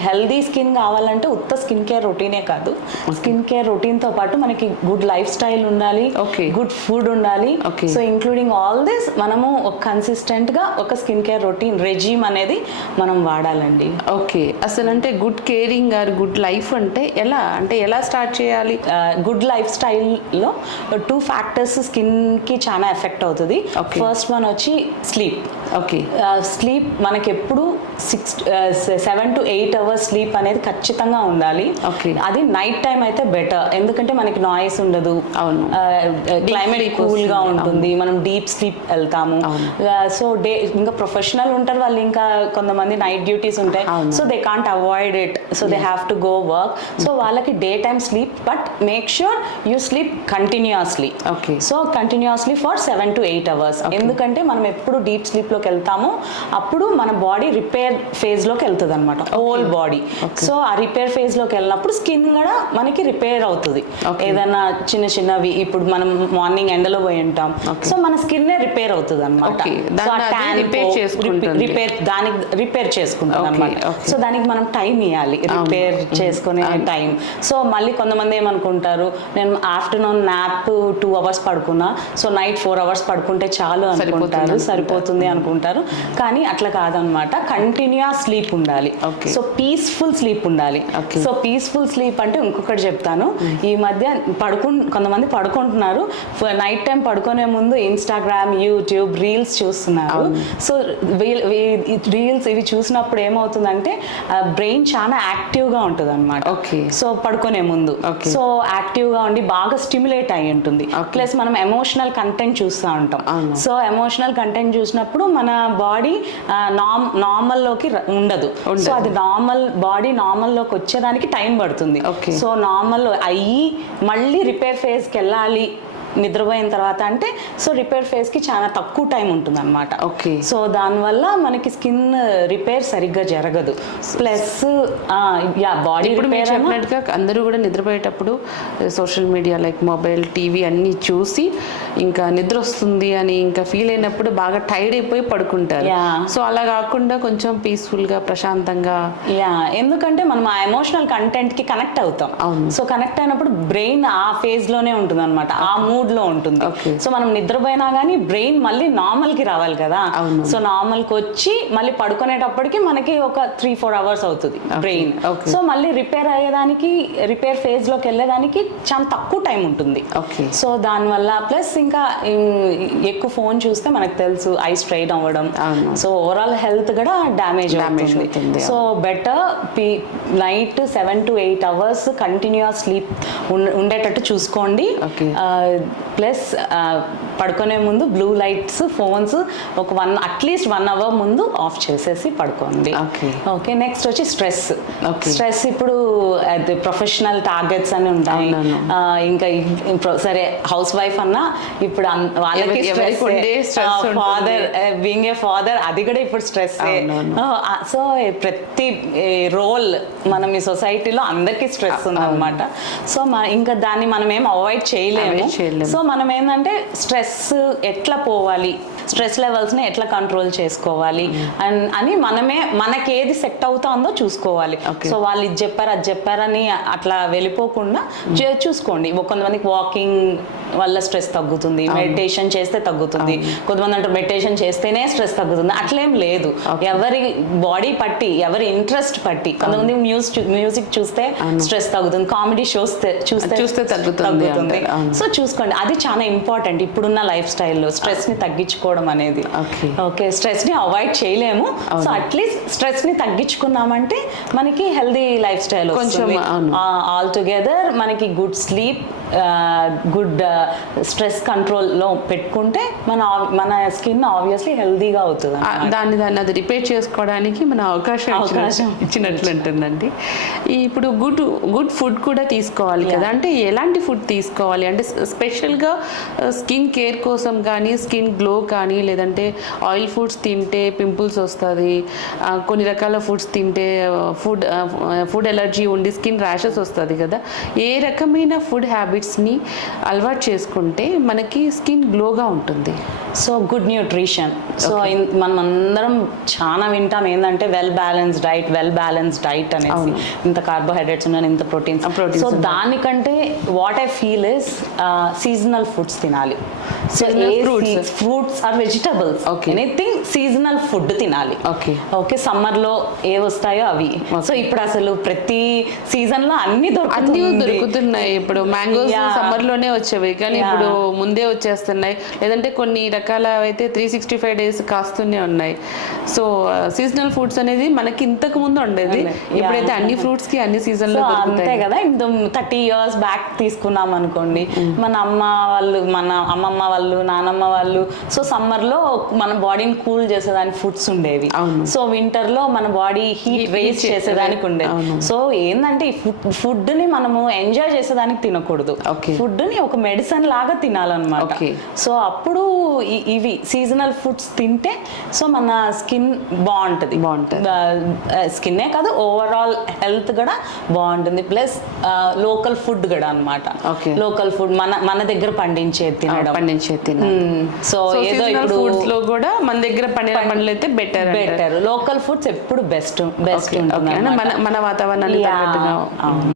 Healthy skin కావాలంటే ఉత్త skin care రొటీనే కాదు, స్కిన్ కేర్ రొటీన్ తో పాటు మనకి గుడ్ లైఫ్ స్టైల్ ఉండాలి, గుడ్ ఫుడ్ ఉండాలి. సో ఇంక్లూడింగ్ ఆల్ దిస్ మనము కన్సిస్టెంట్ గా ఒక స్కిన్ కేర్ రొటీన్ రెజీమ్ అనేది మనం వాడాలండి. ఓకే, అసలు అంటే good caring or good life అంటే ఎలా స్టార్ట్ చేయాలి? గుడ్ లైఫ్ స్టైల్లో 2 ఫ్యాక్టర్స్ స్కిన్ కి చాలా ఎఫెక్ట్ అవుతుంది. ఫస్ట్ వన్ వచ్చి స్లీప్. ఓకే, స్లీప్ మనకి ఎప్పుడు 7 to 8 అవర్స్ స్లీప్ అనేది ఖచ్చితంగా ఉండాలి. అది నైట్ టైం అయితే బెటర్, ఎందుకంటే మనకి నాయిస్ ఉండదు, క్లైమేట్ కూల్ గా ఉంటుంది, మనం డీప్ స్లీప్ వెళ్తాము. సో ఇంకా ప్రొఫెషనల్ ఉంటారు వాళ్ళు, ఇంకా కొంతమంది నైట్ డ్యూటీస్ ఉంటాయి, so they can't avoid it, so they have to go work. So వాళ్ళకి day time sleep, but make sure you sleep continuously. So continuously for 7 to 8 hours. ఎందుకంటే మనం ఎప్పుడు డీప్ స్లీప్ లోకి వెళ్తామో అప్పుడు మన బాడీ రిపేర్ ఫేజ్ లోకి వెళ్తుంది అనమాట, హోల్ బాడీ. సో ఆ రిపేర్ ఫేజ్ లోకి వెళ్ళినప్పుడు స్కిన్ కూడా మనకి రిపేర్ అవుతుంది. ఏదైనా చిన్నవి ఇప్పుడు మనం మార్నింగ్ ఎండలో పోయి ఉంటాం, సో మన స్కిన్ రిపేర్ అవుతుంది అనమాట. రిపేర్ చేసుకుంటాం అనమాట. సో దానికి మనం టైం ఇవ్వాలి, రిపేర్ చేసుకునే టైం. సో మళ్ళీ కొంతమంది ఏమనుకుంటారు, నేను ఆఫ్టర్నూన్ నాప్ 2 అవర్స్ పడుకున్నా, సో నైట్ 4 అవర్స్ పడుకుంటే చాలు అనుకుంటారు, సరిపోతుంది అనుకుంటారు. కానీ అట్లా కాదనమాట, కంటిన్యూస్ స్లీప్ ఉండాలి. సో పీస్ఫుల్ స్లీప్ ఉండాలి. సో పీస్ఫుల్ స్లీప్ అంటే ఇంకొకటి చెప్తాను. ఈ మధ్య కొంతమంది పడుకుంటున్నారు, నైట్ టైం పడుకునే ముందు ఇన్స్టాగ్రామ్, యూట్యూబ్ రీల్స్ చూస్తున్నారు. సో రీల్స్ ఇవి చూసినప్పుడు ఏమవుతుందంటే బ్రెయిన్ చాలా యాక్టివ్ గా ఉంటుంది అనమాట. సో పడుకునే ముందు సో యాక్టివ్ గా ఉండి బాగా స్టిమ్యులేట్ అయి ఉంటుంది. ప్లస్ మనం ఎమోషనల్ కంటెంట్ చూస్తూ ఉంటాం. సో ఎమోషనల్ కంటెంట్ చూసినప్పుడు మన బాడీ నార్మల్ లోకి ఉండదు. సో అది బాడీ నార్మల్ లోకి వచ్చేదానికి టైం పడుతుంది. సో నార్మల్ అయ్యి మళ్ళీ రిపేర్ ఫేజ్ కి వెళ్ళాలి నిద్రపోయిన తర్వాత అంటే, సో రిపేర్ ఫేజ్ కి చాలా తక్కువ టైం ఉంటుంది అనమాట. సో దానివల్ల మనకి స్కిన్ రిపేర్ సరిగ్గా జరగదు. ప్లస్ బాడీ రిపేర్ చెప్పినట్టుగా అందరూ కూడా నిద్రపోయేటప్పుడు social media like mobile, TV అన్ని చూసి ఇంకా నిద్ర వస్తుంది అని ఇంకా ఫీల్ అయినప్పుడు బాగా టైర్డ్ అయిపోయి పడుకుంటారు. సో అలా కాకుండా కొంచెం పీస్ఫుల్ గా ప్రశాంతంగా, ఎందుకంటే మనం ఆ ఎమోషనల్ కంటెంట్ కి కనెక్ట్ అవుతాం. సో కనెక్ట్ అయినప్పుడు బ్రెయిన్ ఆ ఫేజ్ లోనే ఉంటుంది అనమాట, ఆ మూడ్ లో ఉంటుంది. సో మనం నిద్రపోయినా గానీ బ్రెయిన్ మళ్ళీ నార్మల్ కి రావాలి కదా. సో నార్మల్ కి వచ్చి మళ్ళీ పడుకునేటప్పటికి మనకి ఒక 3-4 అవర్స్ అవుతుంది బ్రెయిన్. సో మళ్ళీ రిపేర్ అయ్యేదానికి, రిపేర్ ఫేజ్ లోకి వెళ్ళేదానికి చాలా తక్కువ టైం ఉంటుంది. సో దానివల్ల ప్లస్ ఇంకా ఎక్కువ ఫోన్ చూస్తే మనకు తెలుసు ఐ స్ట్రెయిన్ అవ్వడం, సో ఓవరాల్ హెల్త్ కూడా డ్యామేజ్ అవుతుంది. So better night 7 to 8 hours continuous sleep ఉండేటట్టు చూసుకోండి. ప్లస్ పడుకునే ముందు బ్లూ లైట్స్, ఫోన్స్ ఒక అట్లీస్ట్ 1 అవర్ ముందు ఆఫ్ చేసేసి పడుకోండి. ఓకే, నెక్స్ట్ వచ్చి స్ట్రెస్. ఇప్పుడు ప్రొఫెషనల్ టార్గెట్స్ అని ఉంటాయి. ఇంకా సరే హౌస్ వైఫ్ అన్నా ఇప్పుడు వాళ్ళకి ఫాదర్, బీయింగ్ ఏ ఫాదర్, అది కూడా ఇప్పుడు స్ట్రెస్. సో ప్రతి రోల్ మనం ఈ సొసైటీలో అందరికీ స్ట్రెస్ ఉంది అనమాట. సో ఇంకా దాన్ని మనం ఏం అవాయిడ్ చేయలేము. సో మనం ఏంటంటే స్ట్రెస్ ఎట్లా పోవాలి, స్ట్రెస్ లెవెల్స్ ని ఎట్లా కంట్రోల్ చేసుకోవాలి అని మనకి ఏది సెట్ అవుతుందో చూసుకోవాలి. సో వాళ్ళు ఇది చెప్పారు అది చెప్పారని అట్లా వెళ్ళిపోకుండా చూసుకోండి. కొంతమందికి వాకింగ్ వల్ల స్ట్రెస్ తగ్గుతుంది, మెడిటేషన్ చేస్తే తగ్గుతుంది, కొంతమంది అంటే మెడిటేషన్ చేస్తేనే స్ట్రెస్ తగ్గుతుంది, అట్లేం లేదు. ఎవరి బాడీ పట్టి, ఎవరి ఇంట్రెస్ట్ పట్టి, కొంతమంది మ్యూజిక్ చూస్తే స్ట్రెస్ తగ్గుతుంది, కామెడీ షోస్ చూస్తే తగ్గుతుంది. సో చూసుకోండి, అది చాలా ఇంపార్టెంట్ ఇప్పుడున్న లైఫ్ స్టైల్లో స్ట్రెస్ ని తగ్గించుకోవడం అనేది. ఓకే, స్ట్రెస్ ని అవాయిడ్ చేయలేము. సో అట్లీస్ట్ స్ట్రెస్ ని తగ్గించుకున్నామంటే మనకి హెల్దీ లైఫ్ స్టైల్ వస్తుంది. ఆల్ టుగెదర్ మనకి good sleep, good stress control లో పెట్టుకుంటే మన స్కిన్ ఆబ్వియస్లీ హెల్దీగా అవుతుంది. దాన్ని అది రిపేర్ చేసుకోవడానికి మన అవకాశం ఇచ్చినట్లు ఉంటుందండి. ఇప్పుడు గుడ్ ఫుడ్ కూడా తీసుకోవాలి కదా. అంటే ఎలాంటి ఫుడ్ తీసుకోవాలి అంటే స్పెషల్ స్పెషల్గా స్కిన్ కేర్ కోసం కానీ స్కిన్ గ్లో కానీ లేదంటే ఆయిల్ ఫుడ్స్ తింటే పింపుల్స్ వస్తుంది, కొన్ని రకాల ఫుడ్స్ తింటే ఫుడ్ ఎలర్జీ ఉండి స్కిన్ ర్యాషెస్ వస్తుంది కదా, ఏ రకమైన ఫుడ్ హ్యాబిట్స్ని అలవాటు చేసుకుంటే మనకి స్కిన్ గ్లోగా ఉంటుంది? So good nutrition. సో మనం అందరం చాలా వింటాం ఏంటంటే వెల్ బ్యాలెన్స్డ్ డైట్ అనేసి, ఇంత కార్బోహైడ్రేట్స్ ఉన్నాయి, ఇంత ప్రోటీన్స్. సో దానికంటే what I feel is seasonal foods తినాలి. So fruits or vegetables, anything seasonal food తినాలి. ఓకే, సమ్మర్ లో ఏ వస్తాయో అవి. సో ఇప్పుడు అసలు ప్రతి సీజన్ లో అన్ని దొరుకుతున్నాయి. ఇప్పుడు మ్యాంగోస్ సమ్మర్ లోనే వచ్చేవి కానీ ఇప్పుడు ముందే వచ్చేస్తున్నాయి, లేదంటే కొన్ని రకాల అయితే 365 days కాస్తూనే ఉన్నాయి. సో సీజనల్ ఫుడ్స్ అనేది మనకి ఇంతకు ముందు ఉండేది, ఇప్పుడైతే అన్ని ఫ్రూట్స్ కి అన్ని సీజన్ లో అంతే కదా. 30 years బ్యాక్ తీసుకున్నాం అనుకోండి, మన అమ్మమ్మ వాళ్ళు నానమ్మ వాళ్ళు, సో సమ్మర్ లో మన బాడీని కూల్ చేసేదానికి ఫుడ్స్ ఉండేవి. సో వింటర్ లో మన బాడీ హీట్ రేస్ చేసేదానికి ఉండేది. సో ఏంటంటే ఈ ఫుడ్ ని మనము ఎంజాయ్ చేసేదానికి తినకూడదు, ఫుడ్ ని ఒక మెడిసిన్ లాగా తినాలన్నమాట. సో అప్పుడు ఇవి సీజనల్ ఫుడ్స్ తింటే సో మన స్కిన్ బాగుంటుంది. స్కిన్నే కాదు, ఓవరాల్ హెల్త్ కూడా బాగుంటుంది. ప్లస్ లోకల్ ఫుడ్ కూడా అన్నమాట. లోకల్ ఫుడ్ మన దగ్గర పండించేది తినడం. సో ఏదో ఇప్పుడు ఫుడ్స్ లో కూడా మన దగ్గర పండిన పండ్లు అయితే బెటర్. లోకల్ ఫుడ్స్ ఎప్పుడు బెస్ట్ మన వాతావరణానికి